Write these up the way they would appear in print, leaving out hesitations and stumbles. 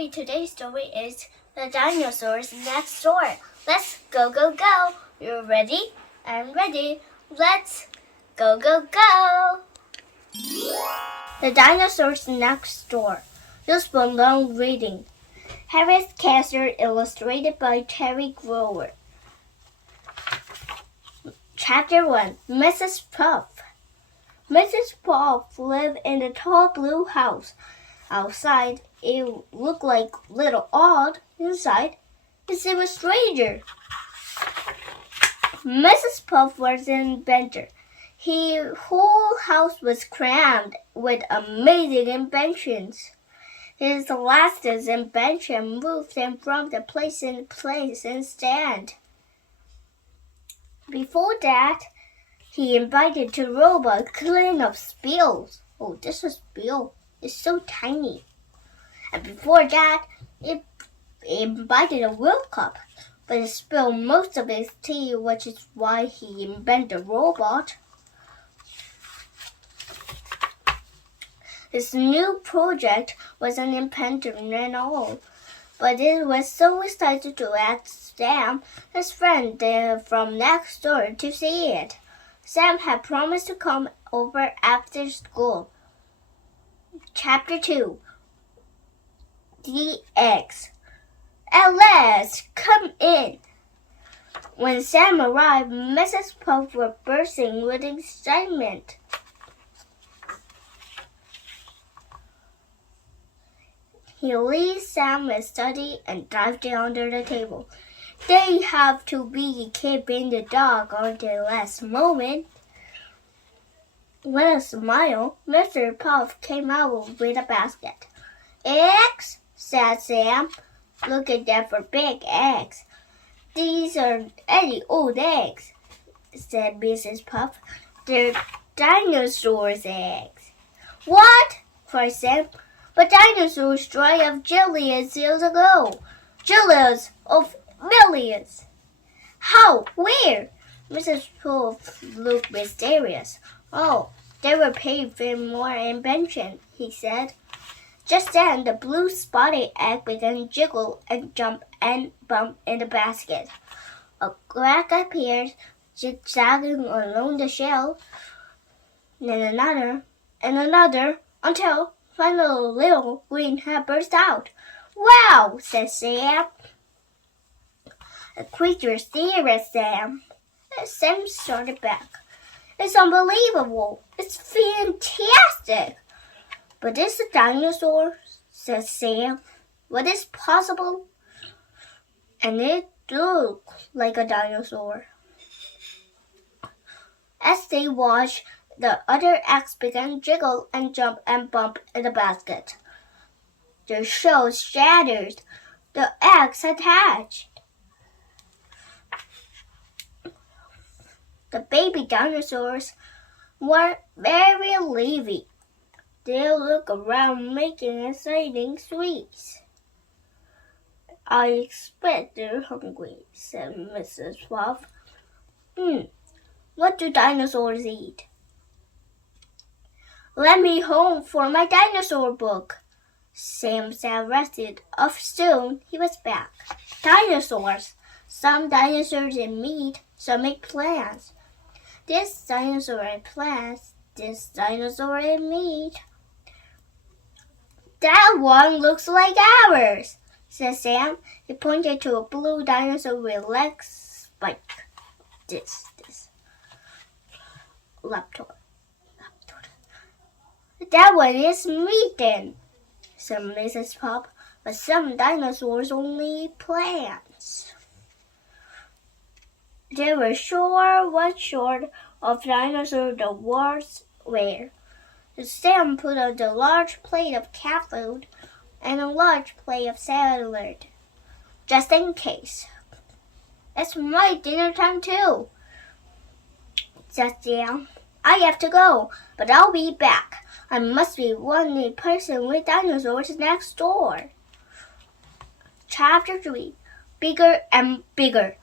TV. Today's story is The Dinosaurs Next Door. Let's go, go, go. You ready? I'm ready. Let's go, go, go. The Dinosaurs Next Door. Usborn Young Reading. Harris Kaiser, illustrated by Terry Grover. Chapter 1. Mrs. Puff. Mrs. Puff lived in a tall blue house. Outside, it looked like a little odd. Inside, it seemed stranger. Mrs. Puff was an inventor. Her whole house was crammed with amazing inventions. His latest invention moved him from the place in place instead. Before that, he invited two robots to clean up spills. Oh, this is spill. It's so tiny. And before that, it invited a World Cup, but it spilled most of his tea, which is why he invented a robot. His new project was an inventor and all, but it was so excited to ask Sam, his friend from next door, to see it. Sam had promised to come over after school. Chapter 2. The Eggs. At last, come in. When Sam arrived, Mrs. Puff was bursting with excitement. He leaves Sam in study and dived under the table. They have to be keeping the dog on the last moment. With a smile, Mr. Puff came out with a basket. Eggs? Said Sam. Look at them for big eggs. These are any old eggs, said Mrs. Puff. They're dinosaurs' eggs. What? Cried Sam. But dinosaurs died of billions years ago. Billions of millions. How? Where? Mrs. Puff looked mysterious. Oh, they were paid for more invention, he said. Just then, the blue spotted egg began to jiggle and jump and bump in the basket. A crack appeared, zigzagging along the shell, then another, and another, until finally a little green head burst out. Wow, said Sam. The creature stared at Sam. Sam started back. It's unbelievable. It's fantastic. But it's a dinosaur, said Sam. What is possible? And it looked like a dinosaur. As they watched, the other eggs began to jiggle and jump and bump in the basket. The shell shattered. The eggs had hatched. The baby dinosaurs were very lively. They looked around making exciting squeaks. I expect they're hungry, said Mrs. Puff. What do dinosaurs eat? Let me home for my dinosaur book. Sam sat rested. Soon he was back. Dinosaurs. Some dinosaurs eat meat, some eat plants. This dinosaur ate plants. This dinosaur ate meat. That one looks like ours, said Sam. He pointed to a blue dinosaur with legs spiked. This. Laptop. That one is meat then, said Mrs. Puff. But some dinosaurs only eat plants. They were one short of dinosaurs the world's were. Sam put on a large plate of cat food and a large plate of salad, just in case. It's my dinner time too, said Sam. I have to go, but I'll be back. I must be one person with dinosaurs next door. Chapter 3. Bigger and bigger.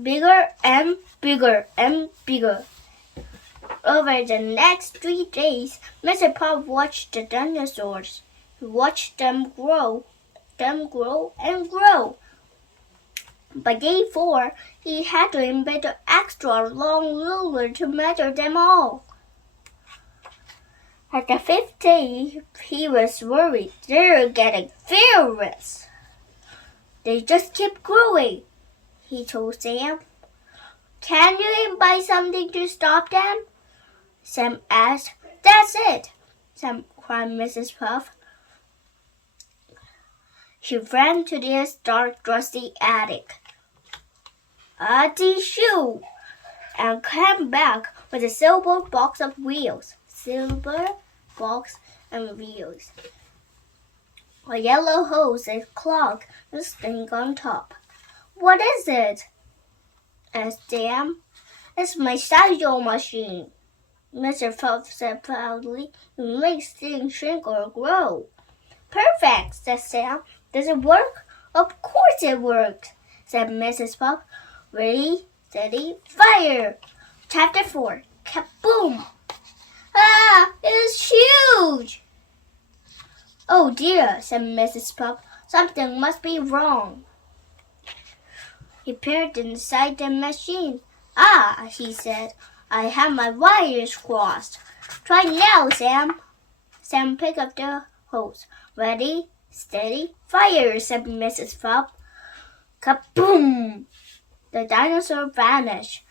Bigger and bigger and bigger. Over the next 3 days, Mr. Puff watched the dinosaurs. He watched them grow and grow. By day 4, he had to invent an extra long ruler to measure them all. At the 5th day, he was worried. They're getting furious. They just keep growing, he told Sam. Can you buy something to stop them? Sam asked. That's it, Sam cried Mrs. Puff. She ran to the dark, dusty attic. Shoo! And came back with a silver box and wheels. A yellow hose and clock was staying on top. What is it? Asked Sam. It's my sideshow machine, Mr. Puff said proudly. It makes things shrink or grow. Perfect, said Sam. Does it work? Of course it works, said Mrs. Puff. Ready, steady, fire! Chapter 4. Kaboom! Ah, it's huge! Oh dear, said Mrs. Puff. Something must be wrong. He peered inside the machine. Ah, he said. I have my wires crossed. Try now, Sam. Sam picked up the hose. Ready, steady, fire, said Mrs. Puff. Kaboom! The dinosaur vanished.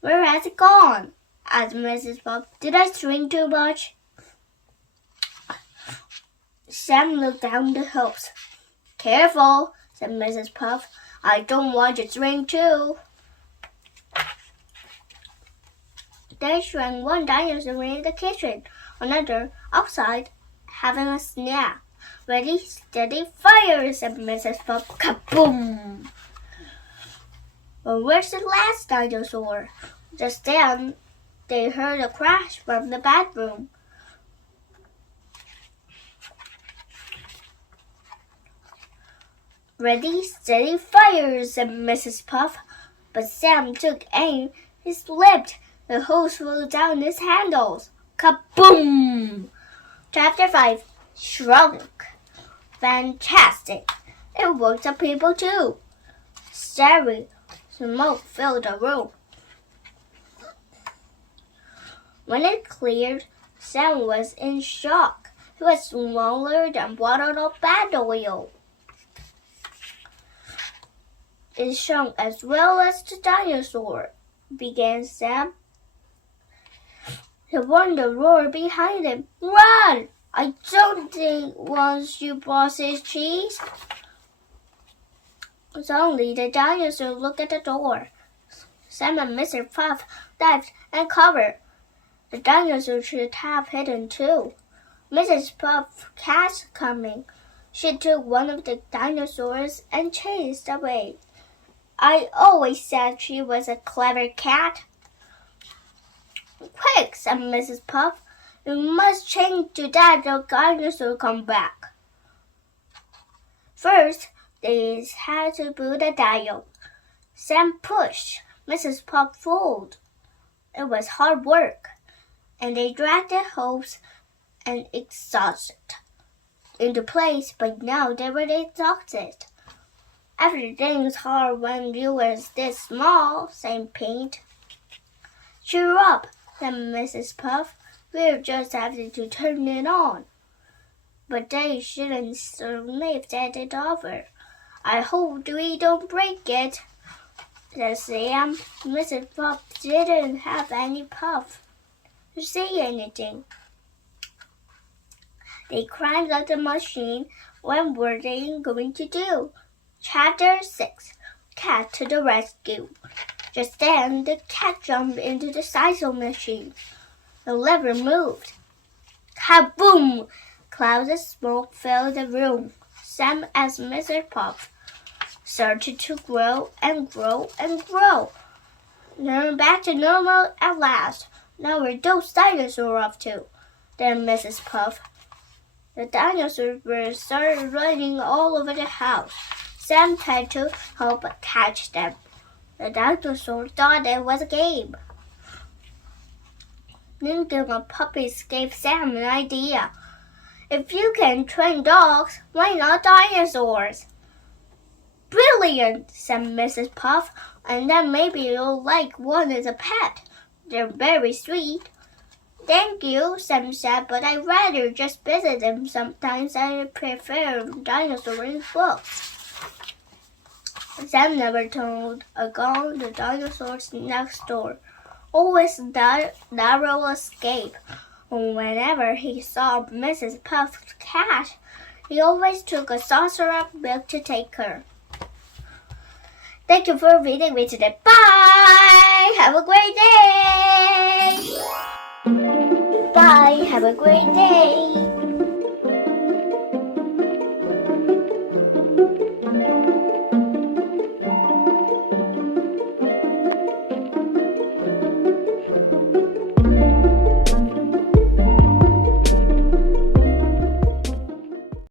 Where has it gone? Asked Mrs. Puff. Did I swing too much? Sam looked down the hose. Careful, said Mrs. Puff. I don't want to swing too. They swung one dinosaur in the kitchen, another outside, having a snack. Ready, steady, fire, said Mrs. Puff. Kaboom! But where's the last dinosaur? Just then, they heard a crash from the bedroom. Ready, steady, fire, said Mrs. Puff. But Sam took aim. He slipped. The hose flew down his handles. Kaboom! Chapter 5. Shrunk. Fantastic. It worked on people too. Scary. Smoke filled the room. When it cleared, Sam was in shock. He was smaller than bottled up bed oil. It shrunk as well as the dinosaur, began Sam. He heard the roar behind him. Run! I don't think once you boss's cheese. Suddenly, the dinosaur looked at the door. Sam and Mr. Puff dived and covered. The dinosaur should have hidden too. Mrs. Puff catch coming. She took one of the dinosaurs and chased away. I always said she was a clever cat. Quick, said Mrs. Puff. You must change to that the dinosaur come back. First, they had to build a dial. Sam pushed. Mrs. Puff pulled. It was hard work, and they dragged the hose and exhausted into place, but now they were exhausted. Everything's hard when you were this small, said Pete. Cheer up, said Mrs. Puff. We're just having to turn it on. But they shouldn't lift it over. I hope we don't break it, said Sam. Mrs. Puff didn't have any puff to say anything. They climbed up the machine. What were they going to do? Chapter 6. Cat to the rescue. Just then, the cat jumped into the sideshow machine. The lever moved. Kaboom! Clouds of smoke filled the room. Sam as Mr. Puff started to grow and grow and grow. They're back to normal at last. Now where those dinosaurs off to? Then Mrs. Puff. The dinosaurs started running all over the house. Sam tried to help catch them. The dinosaur thought it was a game. Thinking of puppies gave Sam an idea. If you can train dogs, why not dinosaurs? Brilliant, said Mrs. Puff, and then maybe you'll like one as a pet. They're very sweet. Thank you, Sam said, but I'd rather just visit them sometimes. I prefer dinosaurs in books. Sam never told a gong the dinosaurs next door. Always that narrow escape. Whenever he saw Mrs. Puff's cat, he always took a saucer of milk to take her. Thank you for reading me today. Bye! Have a great day! Bye! Have a great day!